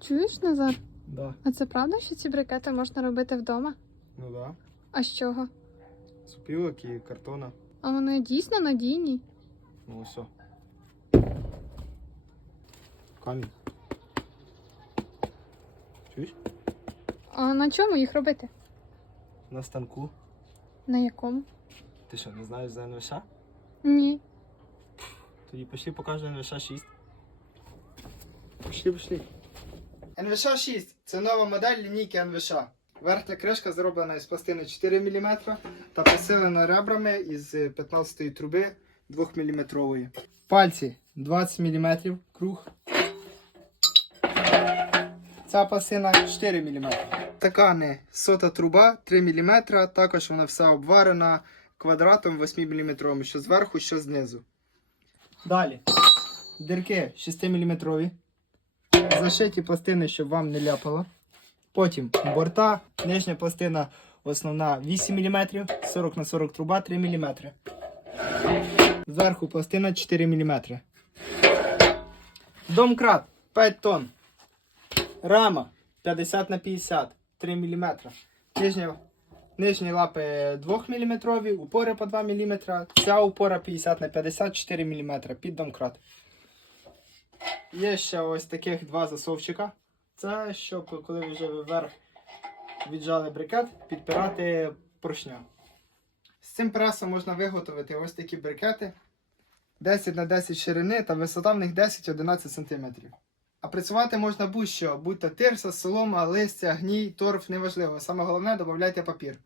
Чуєш, Назар? Да. А це правда, що ці брикети можна робити вдома? Ну да. А з чого? З опілок і картона. А вони дійсно надійні. Ну все. Камінь. Чуєш? А на чому їх робити? На станку. На якому? Ти що, не знаєш за НВШ? Ні. Тоді пішли покажу НВШ 6. Пішли, пішли. НВШ 6 це нова модель лінійки НВШ. Верхня кришка зроблена із пластини 4 мм та посилена ребрами із 15 труби 2 мм. Пальці 20 мм круг. Ця пластина 4 мм. Такани, сота труба 3 мм, також вона вся обварена квадратом 8 мм, що зверху, що знизу. Далі. Дірки 6 мм. Зашиті пластини, щоб вам не ляпало. Потім борта, нижня пластина основна 8 мм, 40 на 40 труба 3 мм. Зверху пластина 4 мм. Домкрат 5 тонн. Рама 50 на 50 3 мм. Нижня, нижні лапи 2 мм, упори по 2 мм. Ця упора 50 на 50 4 мм під домкрат. Є ще ось таких два засовчика. Це щоб коли вже вверх віджали брикет, підпирати поршня. З цим пресом можна виготовити ось такі брикети 10 на 10 ширини та висота в них 10-11 см. А працювати можна будь-що, будь то тирса, солома, листя, гній, торф, неважливо. Саме головне додавайте папір.